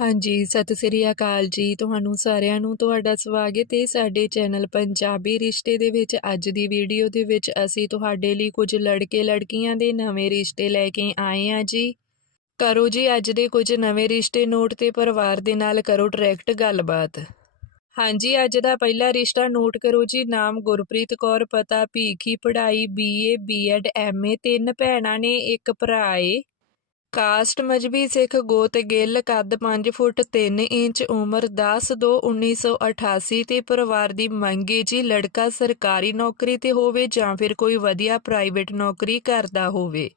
ਹਾਂਜੀ, ਸਤਿ ਸ੍ਰੀ ਅਕਾਲ ਜੀ। ਤੁਹਾਨੂੰ ਸਾਰਿਆਂ ਨੂੰ ਤੁਹਾਡਾ ਸਵਾਗਤ ਹੈ ਸਾਡੇ ਚੈਨਲ ਪੰਜਾਬੀ ਰਿਸ਼ਤੇ ਦੇ ਵਿੱਚ। ਅੱਜ ਦੀ ਵੀਡੀਓ ਦੇ ਵਿੱਚ ਅਸੀਂ ਤੁਹਾਡੇ ਲਈ ਕੁਝ ਲੜਕੇ ਲੜਕੀਆਂ ਦੇ ਨਵੇਂ ਰਿਸ਼ਤੇ ਲੈ ਕੇ ਆਏ ਹਾਂ ਜੀ। ਕਰੋ ਜੀ ਅੱਜ ਦੇ ਕੁਝ ਨਵੇਂ ਰਿਸ਼ਤੇ ਨੋਟ ਤੇ ਪਰਿਵਾਰ ਦੇ ਨਾਲ ਕਰੋ ਡਾਇਰੈਕਟ ਗੱਲਬਾਤ। ਹਾਂਜੀ, ਅੱਜ ਦਾ ਪਹਿਲਾ ਰਿਸ਼ਤਾ ਨੋਟ ਕਰੋ ਜੀ। ਨਾਮ ਗੁਰਪ੍ਰੀਤ ਕੌਰ, ਪਤਾ ਭੀਖੀ ਪੜ੍ਹਾਈ ਬੀਏ ਬੀਐਡ ਐਮਏ ਤਿੰਨ ਭੈਣਾਂ ਨੇ, ਇੱਕ ਭਰਾ ਏ। ਕਾਸਟ ਮਜਬੀ ਸਿੱਖ ਗੋਤ ਗਿੱਲ ਕੱਦ 5 ਫੁੱਟ 3 ਇੰਚ ਉਮਰ 10 2 1988 ਤੇ ਪਰਿਵਾਰ ਦੀ ਮੰਗ ਮੰਗੇ ਜੀ ਲੜਕਾ ਸਰਕਾਰੀ ਨੌਕਰੀ ਤੇ ਹੋਵੇ ਜਾਂ ਫਿਰ ਕੋਈ ਵਧੀਆ ਪ੍ਰਾਈਵੇਟ ਨੌਕਰੀ ਕਰਦਾ ਹੋਵੇ।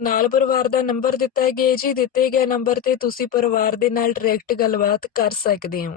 ਨਾਲ ਪਰਿਵਾਰ ਦਾ ਨੰਬਰ ਦਿੱਤਾ ਗਿਆ ਜੀ, ਦਿੱਤੇ ਗਏ ਨੰਬਰ ਤੇ ਤੁਸੀਂ ਪਰਿਵਾਰ ਦੇ ਨਾਲ ਡਾਇਰੈਕਟ ਗੱਲਬਾਤ ਕਰ ਸਕਦੇ ਹੋ।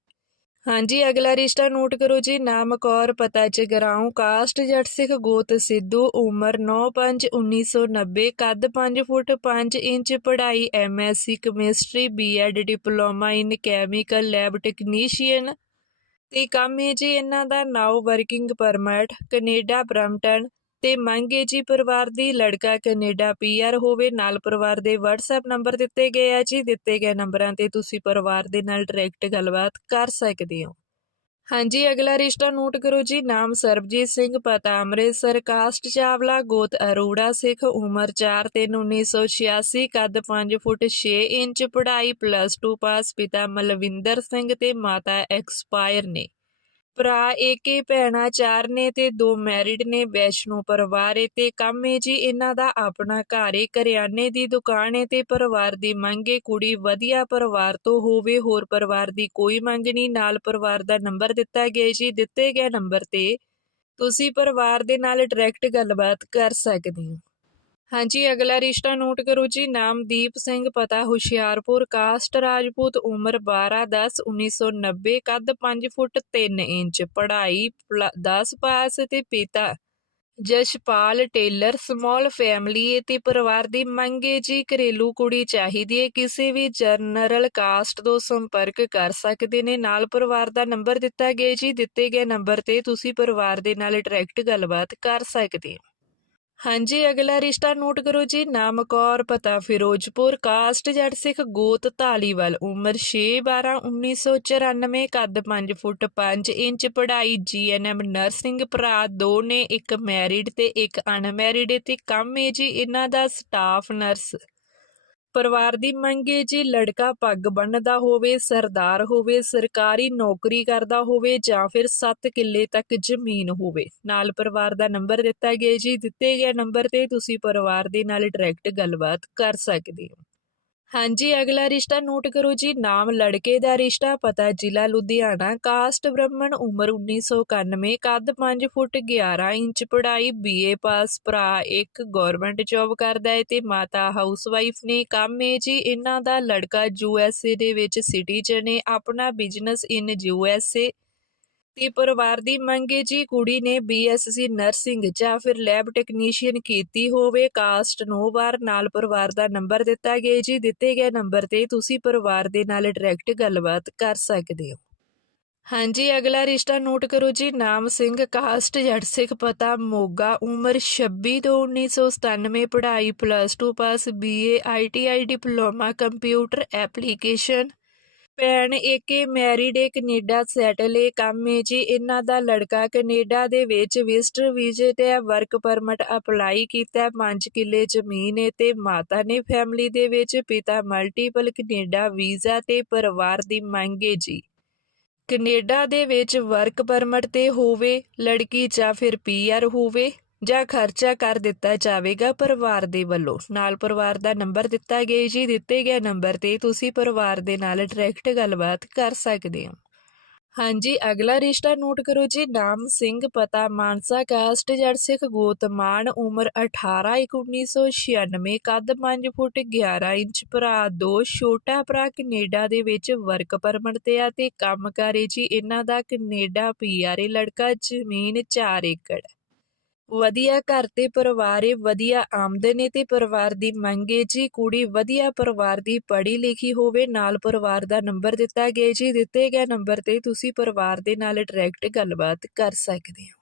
ਹਾਂਜੀ, ਅਗਲਾ ਰਿਸ਼ਤਾ ਨੋਟ ਕਰੋ ਜੀ। ਨਾਮ ਕੌਰ, ਪਤਾ ਜਗਰਾਉਂ ਕਾਸਟ ਜੱਟ ਸਿੱਖ, ਗੋਤ ਸਿੱਧੂ, ਉਮਰ 9/5/1990 ਕੱਦ 5 ਫੁੱਟ 5 ਇੰਚ, ਪੜ੍ਹਾਈ MSc chemistry BEd diploma in chemical lab technician. ਤੇ ਕੰਮ ਹੈ ਜੀ ਇਹਨਾਂ ਦਾ, now working permit, Canada Brampton ਤੇ ਮੰਗੇ ਜੀ ਪਰਿਵਾਰ ਦੀ ਲੜਕਾ ਕੈਨੇਡਾ ਪੀਆਰ ਹੋਵੇ, ਨਾਲ ਪਰਿਵਾਰ ਦੇ WhatsApp ਨੰਬਰ ਦਿੱਤੇ ਗਏ ਆ ਜੀ, ਦਿੱਤੇ ਗਏ ਨੰਬਰਾਂ ਤੇ ਤੁਸੀਂ ਪਰਿਵਾਰ ਦੇ ਨਾਲ ਡਾਇਰੈਕਟ ਗੱਲਬਾਤ ਕਰ ਸਕਦੇ ਹੋ। ਹਾਂਜੀ, ਅਗਲਾ ਰਿਸ਼ਤਾ ਨੋਟ ਕਰੋ ਜੀ, ਨਾਮ ਸਰਬਜੀਤ ਸਿੰਘ, ਪਤਾ ਅੰਮ੍ਰਿਤਸਰ, ਕਾਸਟ ਚਾਵਲਾ, ਗੋਤ ਅਰੋੜਾ, ਸਿੱਖ ਉਮਰ 4 3 1986 ਕੱਦ 5 ਫੁੱਟ 6 ਇੰਚ, ਪੜ੍ਹਾਈ ਪਲੱਸ 2 ਪਾਸ ਪਿਤਾ ਮਲਵਿੰਦਰ ਸਿੰਘ ਤੇ ਮਾਤਾ ਐਕਸਪਾਇਰ ਨੇ। ਭਰਾ ਏਕੇ, ਭੈਣਾਂ ਚਾਰ ਨੇ ਤੇ ਦੋ ਮੈਰਿਡ ਨੇ ਵੈਸ਼ਨੂ ਪਰਿਵਾਰ ਏ ਤੇ ਕੰਮ ਏ ਜੀ ਇਹਨਾਂ ਦਾ ਆਪਣਾ ਘਰ ਏ, ਕਰਿਆਨੇ ਦੀ ਦੁਕਾਨ ਏ ਤੇ ਪਰਿਵਾਰ ਦੀ ਮੰਗ ਏ, ਕੁੜੀ ਵਧੀਆ ਪਰਿਵਾਰ ਤੋਂ ਹੋਵੇ, ਹੋਰ ਪਰਿਵਾਰ ਦੀ ਕੋਈ ਮੰਗ ਨਹੀਂ, ਨਾਲ ਪਰਿਵਾਰ ਦਾ ਨੰਬਰ ਦਿੱਤਾ ਗਿਆ ਜੀ, ਦਿੱਤੇ ਗਏ ਨੰਬਰ ਤੇ ਤੁਸੀਂ ਪਰਿਵਾਰ ਦੇ ਨਾਲ ਡਾਇਰੈਕਟ ਗੱਲਬਾਤ ਕਰ ਸਕਦੇ ਹੋ। ਹਾਂਜੀ, ਅਗਲਾ ਰਿਸ਼ਤਾ ਨੋਟ ਕਰੋ ਜੀ। ਨਾਮਦੀਪ ਸਿੰਘ, ਪਤਾ ਹੁਸ਼ਿਆਰਪੁਰ, ਕਾਸਟ ਰਾਜਪੂਤ, ਉਮਰ 12 10 1990 ਕੱਦ 5 ਫੁੱਟ 3 ਇੰਚ, ਪੜ੍ਹਾਈ 10 ਪਾਸ ਤੇ ਪਿਤਾ ਜਸ਼ਪਾਲ ਟੇਲਰ ਸਮਾਲ ਫੈਮਿਲੀ ਤੇ ਪਰਿਵਾਰ ਦੀ ਮੰਗੇ ਜੀ, ਘਰੇਲੂ ਕੁੜੀ ਚਾਹੀਦੀ ਹੈ ਕਿਸੇ ਵੀ ਜਨਰਲ ਕਾਸਟ ਤੋਂ ਸੰਪਰਕ ਕਰ ਸਕਦੇ ਨੇ। ਨਾਲ ਪਰਿਵਾਰ ਦਾ ਨੰਬਰ ਦਿੱਤਾ ਗਿਆ ਜੀ। ਦਿੱਤੇ ਗਏ ਨੰਬਰ ਤੇ ਤੁਸੀਂ ਪਰਿਵਾਰ ਦੇ ਨਾਲ ਡਾਇਰੈਕਟ ਗੱਲਬਾਤ ਕਰ ਸਕਦੇ ਹੋ। ਹਾਂਜੀ, ਅਗਲਾ ਰਿਸ਼ਤਾ ਨੋਟ ਕਰੋ ਜੀ। ਨਾਮ ਕੌਰ ਪਤਾ ਫਿਰੋਜ਼ਪੁਰ, ਕਾਸਟ ਜੱਟ ਸਿੱਖ ਗੋਤ ਧਾਲੀਵਾਲ ਉਮਰ 6 12 1994 ਕੱਦ 5 ਫੁੱਟ 5 ਇੰਚ, ਪੜ੍ਹਾਈ ਜੀਐਨਐਮ ਨਰਸਿੰਗ ਭਰਾ ਦੋ ਨੇ ਇੱਕ ਮੈਰਿਡ ਤੇ ਇੱਕ ਅਨਮੈਰਿਡ ਤੇ ਕੰਮ ਹੈ ਜੀ। ਇਹਨਾਂ ਦਾ ਸਟਾਫ ਨਰਸ ਪਰਿਵਾਰ ਦੀ ਮੰਗ ਹੈ ਜੀ ਲੜਕਾ ਪੱਗ ਬੰਨਦਾ ਹੋਵੇ, ਸਰਦਾਰ ਹੋਵੇ, ਸਰਕਾਰੀ ਨੌਕਰੀ ਕਰਦਾ ਹੋਵੇ ਜਾਂ ਫਿਰ 7 ਕਿੱਲੇ ਤੱਕ ਜ਼ਮੀਨ ਹੋਵੇ। ਨਾਲ ਪਰਿਵਾਰ ਦਾ ਨੰਬਰ ਦਿੱਤਾ ਗਿਆ ਜੀ। ਦਿੱਤੇ ਗਏ ਨੰਬਰ ਤੇ ਤੁਸੀਂ ਪਰਿਵਾਰ ਦੇ ਨਾਲ ਡਾਇਰੈਕਟ ਗੱਲਬਾਤ ਕਰ ਸਕਦੇ ਹੋ। ਹਾਂਜੀ, ਅਗਲਾ ਰਿਸ਼ਤਾ ਨੋਟ ਕਰੋ ਜੀ। ਨਾਮ ਲੜਕੇ ਦਾ ਰਿਸ਼ਤਾ, ਪਤਾ ਜ਼ਿਲ੍ਹਾ ਲੁਧਿਆਣਾ। ਕਾਸਟ ਬ੍ਰਾਹਮਣ, ਉਮਰ 1991 ਕੱਦ 5 ਫੁੱਟ 11 ਇੰਚ, ਪੜ੍ਹਾਈ ਬੀਏ ਪਾਸ, ਭਰਾ ਇੱਕ ਗਵਰਨਮੈਂਟ ਜੌਬ ਕਰਦਾ ਹੈ ਤੇ ਮਾਤਾ ਹਾਊਸਵਾਈਫ ਨੇ। ਕੰਮ ਹੈ ਜੀ, ਇਹਨਾਂ ਦਾ ਲੜਕਾ ਯੂਐਸਏ ਦੇ ਵਿੱਚ ਸਿਟੀਜ਼ਨ ਹੈ। ਆਪਣਾ ਬਿਜ਼ਨਸ ਇਨ ਯੂਐਸਏ ਤੇ ਪਰਿਵਾਰ ਦੀ ਮੰਗ ਹੈ ਜੀ ਕੁੜੀ ਨੇ ਬੀਐਸਸੀ ਨਰਸਿੰਗ ਜਾਂ ਫਿਰ ਲੈਬ ਟੈਕਨੀਸ਼ੀਅਨ ਕੀਤੀ ਹੋਵੇ ਕਾਸਟ ਨੂੰ ਵਾਰ ਨਾਲ ਪਰਿਵਾਰ ਦਾ ਨੰਬਰ ਦਿੱਤਾ ਗਿਆ ਜੀ, ਦਿੱਤੇ ਗਏ ਨੰਬਰ ਤੇ ਤੁਸੀਂ ਪਰਿਵਾਰ ਦੇ ਨਾਲ ਡਾਇਰੈਕਟ ਗੱਲਬਾਤ ਕਰ ਸਕਦੇ ਹੋ। ਹਾਂਜੀ, ਅਗਲਾ ਰਿਸ਼ਤਾ ਨੋਟ ਕਰੋ ਜੀ, ਨਾਮ ਸਿੰਘ ਕਾਸਟ ਜੱਟ ਸਿੱਖ ਪਤਾ, ਮੋਗਾ, ਉਮਰ 26 ਤੋਂ 1997 ਪੜ੍ਹਾਈ plus 2 pass BA ITI diploma computer application ਭੈਣ ਏਕੇ ਮੈਰਿਡ ਏ ਕੈਨੇਡਾ ਸੈਟਲ ਏ, ਕੰਮ ਏ ਜੀ। ਇਹਨਾਂ ਦਾ ਲੜਕਾ ਕੈਨੇਡਾ ਦੇ ਵਿੱਚ ਵਿਜ਼ਟਰ ਵੀਜ਼ੇ ਤੇ ਵਰਕ ਪਰਮਿਟ ਅਪਲਾਈ ਕੀਤਾ। 5 ਕਿੱਲੇ ਜ਼ਮੀਨ ਏ ਤੇ ਮਾਤਾ ਨੇ ਫੈਮਿਲੀ ਦੇ ਵਿੱਚ ਪਿਤਾ ਮਲਟੀਪਲ ਕੈਨੇਡਾ ਵੀਜ਼ਾ ਤੇ ਪਰਿਵਾਰ ਦੀ ਮੰਗ ਏ ਜੀ। ਕੈਨੇਡਾ ਦੇ ਵਿੱਚ ਵਰਕ ਪਰਮਿਟ ਤੇ ਹੋਵੇ, ਲੜਕੀ ਜਾਂ ਫਿਰ ਪੀਆਰ ਹੋਵੇ ਜਾਂ ਖਰਚਾ ਕਰ ਦਿੱਤਾ ਜਾਵੇਗਾ ਪਰਿਵਾਰ ਦੇ ਵੱਲੋਂ। ਨਾਲ ਪਰਿਵਾਰ ਦਾ ਨੰਬਰ ਦਿੱਤਾ ਗਿਆ ਜੀ। ਦਿੱਤੇ ਗਏ ਨੰਬਰ ਤੇ ਤੁਸੀਂ ਪਰਿਵਾਰ ਦੇ ਨਾਲ ਡਾਇਰੈਕਟ ਗੱਲਬਾਤ ਕਰ ਸਕਦੇ ਹੋ। ਹਾਂਜੀ, ਅਗਲਾ ਰਿਸ਼ਤਾ ਨੋਟ ਕਰੋ ਜੀ। ਨਾਮ ਸਿੰਘ, ਪਤਾ ਮਾਨਸਾ, ਕਾਸਟ, ਜੜ ਸਿੱਖ ਗੋਤਮਾਨ ਉਮਰ 18 1996 ਕੱਦ 5 ਫੁੱਟ 11 ਇੰਚ, ਭਰਾ ਦੋ, ਛੋਟਾ ਭਰਾ ਕੈਨੇਡਾ ਦੇ ਵਿੱਚ ਵਰਕ ਪਰਮਿਟ ਤੇ ਆ ਤੇ ਕੰਮ ਕਰੇ ਜੀ। ਇਹਨਾਂ ਦਾ ਕੈਨੇਡਾ ਪੀਆਰਏ ਲੜਕਾ ਜ਼ਮੀਨ 4 ਏਕੜ। ਵਧੀਆ ਘਰ ਤੇ ਪਰਿਵਾਰ ਏ ਵਧੀਆ ਆਮਦਨ ਏ ਤੇ ਪਰਿਵਾਰ ਦੀ ਮੰਗ ਏ ਜੀ। ਕੁੜੀ ਵਧੀਆ ਪਰਿਵਾਰ ਦੀ ਪੜ੍ਹੀ ਲਿਖੀ ਹੋਵੇ, ਨਾਲ ਪਰਿਵਾਰ ਦਾ ਨੰਬਰ ਦਿੱਤਾ ਗਿਆ ਜੀ। ਦਿੱਤੇ ਗਏ ਨੰਬਰ ਤੇ ਤੁਸੀਂ ਪਰਿਵਾਰ ਦੇ ਨਾਲ ਡਾਇਰੈਕਟ ਗੱਲਬਾਤ ਕਰ ਸਕਦੇ ਹੋ।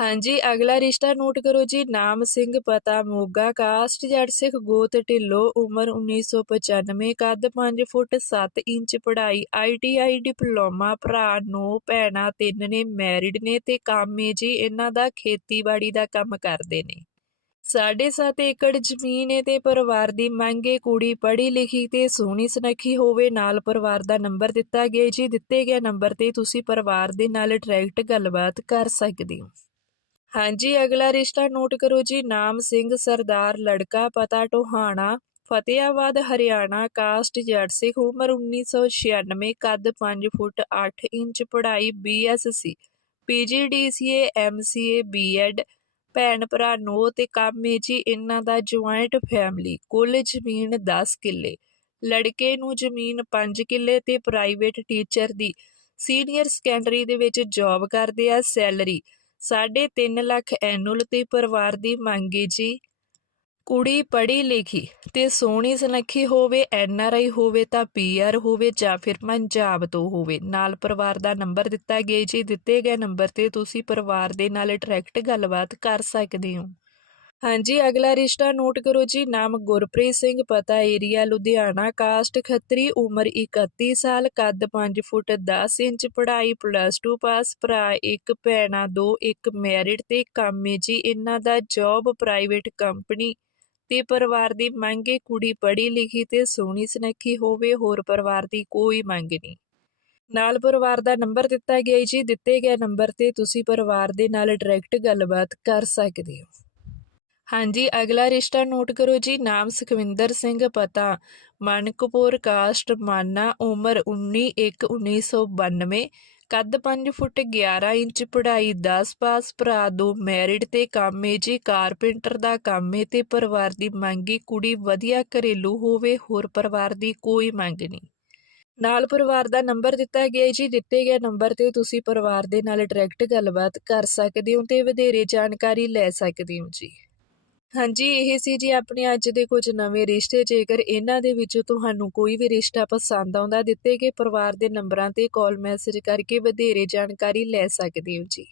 ਹਾਂਜੀ, ਅਗਲਾ ਰਿਸ਼ਤਾ ਨੋਟ ਕਰੋ ਜੀ। ਨਾਮ ਸਿੰਘ, ਪਤਾ ਮੋਗਾ, ਕਾਸਟ ਜੱਟ ਸਿੱਖ, ਗੋਤ, ਢਿੱਲੋਂ, ਉਮਰ 1995 ਕੱਦ 5 ਫੁੱਟ 7 ਇੰਚ, ਪੜ੍ਹਾਈ ਆਈਟੀਆਈ ਡਿਪਲੋਮਾ, ਭਰਾ, ਨੌ ਭੈਣਾਂ, ਤਿੰਨ ਨੇ ਮੈਰਿਡ ਨੇ ਤੇ ਕੰਮ ਏ ਜੀ। ਇਹਨਾਂ ਦਾ ਖੇਤੀਬਾੜੀ ਦਾ ਕੰਮ ਕਰਦੇ ਨੇ। ਸਾਢੇ ਸੱਤ ਏਕੜ ਜ਼ਮੀਨ ਏ ਤੇ ਪਰਿਵਾਰ ਦੀ ਮੰਗ ਏ। ਕੁੜੀ ਪੜ੍ਹੀ ਲਿਖੀ ਤੇ ਸੋਹਣੀ ਸੁਨੱਖੀ ਹੋਵੇ, ਨਾਲ ਪਰਿਵਾਰ ਦਾ ਨੰਬਰ ਦਿੱਤਾ ਗਿਆ ਜੀ। ਦਿੱਤੇ ਗਏ ਨੰਬਰ ਤੇ ਤੁਸੀਂ ਪਰਿਵਾਰ ਦੇ ਨਾਲ ਡਾਇਰੈਕਟ ਗੱਲਬਾਤ ਕਰ ਸਕਦੇ ਹੋ। ਹਾਂਜੀ, ਅਗਲਾ ਰਿਸ਼ਤਾ ਨੋਟ ਕਰੋ ਜੀ। ਨਾਮ ਸਿੰਘ, ਸਰਦਾਰ, ਲੜਕਾ, ਪਤਾ ਟੋਹਾਣਾ ਫਤਿਆਬਾਦ ਹਰਿਆਣਾ, ਕਾਸਟ ਜੱਟ ਸਿੱਖ, ਉਮਰ 1996 ਕੱਦ 5 ਫੁੱਟ 8 ਇੰਚ, ਪੜ੍ਹਾਈ ਬੀਐਸਸੀ ਪੀਜੀਡੀਸੀਏ ਐਮਸੀਏ ਬੀਐਡ ਭੈਣ ਭਰਾ ਨੋ ਤੇ ਕੰਮ ਏ ਜੀ, ਇਹਨਾਂ ਦਾ ਜੁਆਇੰਟ ਫੈਮਿਲੀ, ਕੁੱਲ ਜ਼ਮੀਨ 10 ਕਿੱਲੇ। ਲੜਕੇ ਨੂੰ ਜ਼ਮੀਨ 5 ਕਿੱਲੇ ਤੇ ਪ੍ਰਾਈਵੇਟ ਟੀਚਰ ਦੀ। ਸੀਨੀਅਰ ਸੈਕੰਡਰੀ ਦੇ ਵਿੱਚ ਜੌਬ ਕਰਦੇ ਆ ਸੈਲਰੀ। ਸਾਢੇ ਤਿੰਨ ਲੱਖ ਐਨੂਅਲ ਤੇ ਪਰਿਵਾਰ ਦੀ ਮੰਗ ਜੀ। ਕੁੜੀ ਪੜ੍ਹੀ ਲਿਖੀ ਤੇ ਸੋਹਣੀ ਸੁਨੱਖੀ ਹੋਵੇ, ਐਨ ਆਰ ਆਈ ਹੋਵੇ ਤਾਂ ਪੀ ਆਰ ਹੋਵੇ ਜਾਂ ਫਿਰ ਪੰਜਾਬ ਤੋਂ ਹੋਵੇ। ਨਾਲ ਪਰਿਵਾਰ ਦਾ ਨੰਬਰ ਦਿੱਤਾ ਗਿਆ ਜੀ। ਦਿੱਤੇ ਗਏ ਨੰਬਰ ਤੇ ਤੁਸੀਂ ਪਰਿਵਾਰ ਦੇ ਨਾਲ ਡਾਇਰੈਕਟ ਗੱਲਬਾਤ ਕਰ ਸਕਦੇ ਹੋ। ਹਾਂਜੀ, ਅਗਲਾ ਰਿਸ਼ਤਾ ਨੋਟ ਕਰੋ ਜੀ, ਨਾਮ ਗੁਰਪ੍ਰੀਤ ਸਿੰਘ, ਪਤਾ ਏਰੀਆ ਲੁਧਿਆਣਾ, ਕਾਸਟ ਖੱਤਰੀ, ਉਮਰ 31 ਸਾਲ, ਕੱਦ 5 ਫੁੱਟ 10 ਇੰਚ, ਪੜ੍ਹਾਈ ਪਲੱਸ 2 ਪਾਸ ਭਰਾ ਇੱਕ, ਭੈਣਾ ਦੋ, ਇੱਕ ਮੈਰਿਡ ਤੇ ਕੰਮ ਏ ਜੀ, ਇਹਨਾਂ ਦਾ ਜੌਬ ਪ੍ਰਾਈਵੇਟ ਕੰਪਨੀ ਤੇ ਪਰਿਵਾਰ ਦੀ ਮੰਗ ਏ ਕੁੜੀ ਪੜ੍ਹੀ ਲਿਖੀ ਤੇ ਸੋਹਣੀ ਸੁਨੱਖੀ ਹੋਵੇ, ਹੋਰ ਪਰਿਵਾਰ ਦੀ ਕੋਈ ਮੰਗ ਨਹੀਂ। ਨਾਲ ਪਰਿਵਾਰ ਦਾ ਨੰਬਰ ਦਿੱਤਾ ਗਿਆ ਜੀ, ਦਿੱਤੇ ਗਏ ਨੰਬਰ ਤੇ ਤੁਸੀਂ ਪਰਿਵਾਰ ਦੇ ਨਾਲ ਡਾਇਰੈਕਟ ਗੱਲਬਾਤ ਕਰ ਸਕਦੇ ਹੋ। ਹਾਂਜੀ, ਅਗਲਾ ਰਿਸ਼ਤਾ ਨੋਟ ਕਰੋ ਜੀ, ਨਾਮ ਸੁਖਵਿੰਦਰ ਸਿੰਘ ਪਤਾ, ਮਨਕਪੁਰ ਕਾਸਟ ਮਾਨਾ, ਉਮਰ 19/1/1992 ਕੱਦ 5 ਫੁੱਟ 11 ਇੰਚ, ਪੜ੍ਹਾਈ 10 ਪਾਸ, ਭਰਾ ਦੋ ਮੈਰਿਡ ਤੇ ਕੰਮ ਏ ਜੀ, ਕਾਰਪੈਂਟਰ ਦਾ ਕੰਮ ਏ ਤੇ ਪਰਿਵਾਰ ਦੀ ਮੰਗੀ ਕੁੜੀ ਵਧੀਆ ਘਰੇਲੂ ਹੋਵੇ, ਹੋਰ ਪਰਿਵਾਰ ਦੀ ਕੋਈ ਮੰਗ ਨਹੀਂ। ਨਾਲ ਪਰਿਵਾਰ ਦਾ ਨੰਬਰ ਦਿੱਤਾ ਗਿਆ ਜੀ, ਦਿੱਤੇ ਗਏ ਨੰਬਰ ਤੇ ਤੁਸੀਂ ਪਰਿਵਾਰ ਦੇ ਨਾਲ ਡਾਇਰੈਕਟ ਗੱਲਬਾਤ ਕਰ ਸਕਦੇ ਹੋ ਤੇ ਵਧੇਰੇ ਜਾਣਕਾਰੀ ਲੈ ਸਕਦੇ ਹੋ ਜੀ। ਹਾਂਜੀ, ਇਹ ਸੀ ਜੀ ਆਪਣੇ ਅੱਜ ਦੇ ਕੁਝ ਨਵੇਂ ਰਿਸ਼ਤੇ। ਜੇਕਰ ਇਹਨਾਂ ਦੇ ਵਿੱਚੋਂ ਤੁਹਾਨੂੰ ਕੋਈ ਵੀ ਰਿਸ਼ਤਾ ਪਸੰਦ ਆਉਂਦਾ, ਦਿੱਤੇ ਗਏ ਪਰਿਵਾਰ ਦੇ ਨੰਬਰਾਂ ਤੇ ਕਾਲ ਮੈਸੇਜ ਕਰਕੇ ਵਧੇਰੇ ਜਾਣਕਾਰੀ ਲੈ ਸਕਦੇ ਹੋ ਜੀ।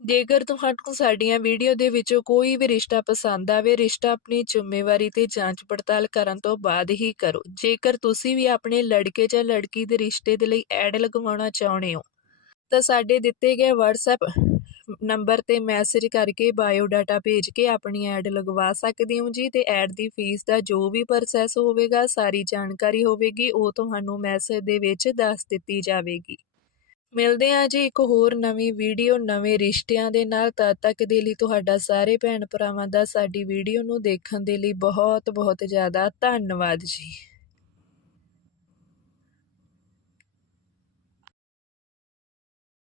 ਜੇਕਰ ਤੁਹਾਨੂੰ ਸਾਡੀਆਂ ਵੀਡੀਓ ਦੇ ਵਿੱਚੋਂ ਕੋਈ ਵੀ ਰਿਸ਼ਤਾ ਪਸੰਦ ਆਵੇ, ਰਿਸ਼ਤਾ ਆਪਣੀ ਜ਼ਿੰਮੇਵਾਰੀ ਤੇ ਜਾਂਚ ਪੜਤਾਲ ਕਰਨ ਤੋਂ ਬਾਅਦ ਹੀ ਕਰੋ। ਜੇਕਰ ਤੁਸੀਂ ਵੀ ਆਪਣੇ ਲੜਕੇ ਜਾਂ ਲੜਕੀ ਦੇ ਰਿਸ਼ਤੇ ਦੇ ਲਈ ਐਡ ਲਗਵਾਉਣਾ ਚਾਹੁੰਦੇ ਹੋ, ਤਾਂ ਸਾਡੇ ਦਿੱਤੇ ਗਏ WhatsApp ਨੰਬਰ ਤੇ ਮੈਸੇਜ ਕਰਕੇ ਬਾਇਓ ਡਾਟਾ ਭੇਜ ਕੇ ਆਪਣੀ ਐਡ ਲਗਵਾ ਸਕਦੇ ਹੋ ਜੀ ਤੇ ਐਡ ਦੀ ਫੀਸ ਦਾ ਜੋ ਵੀ ਪ੍ਰੋਸੈਸ ਹੋਵੇਗਾ, ਸਾਰੀ ਜਾਣਕਾਰੀ ਹੋਵੇਗੀ, ਉਹ ਤੁਹਾਨੂੰ ਮੈਸੇਜ ਦੇ ਵਿੱਚ ਦੱਸ ਦਿੱਤੀ ਜਾਵੇਗੀ। ਮਿਲਦੇ ਹਾਂ ਜੀ ਇੱਕ ਹੋਰ ਨਵੀਂ ਵੀਡੀਓ, ਨਵੇਂ ਰਿਸ਼ਤਿਆਂ ਦੇ ਨਾਲ। ਤਦ ਤੱਕ ਦੇ ਲਈ ਤੁਹਾਡਾ ਸਾਰੇ ਭੈਣ ਭਰਾਵਾਂ ਦਾ ਸਾਡੀ ਵੀਡੀਓ ਨੂੰ ਦੇਖਣ ਦੇ ਲਈ ਬਹੁਤ ਬਹੁਤ ਜ਼ਿਆਦਾ ਧੰਨਵਾਦ ਜੀ।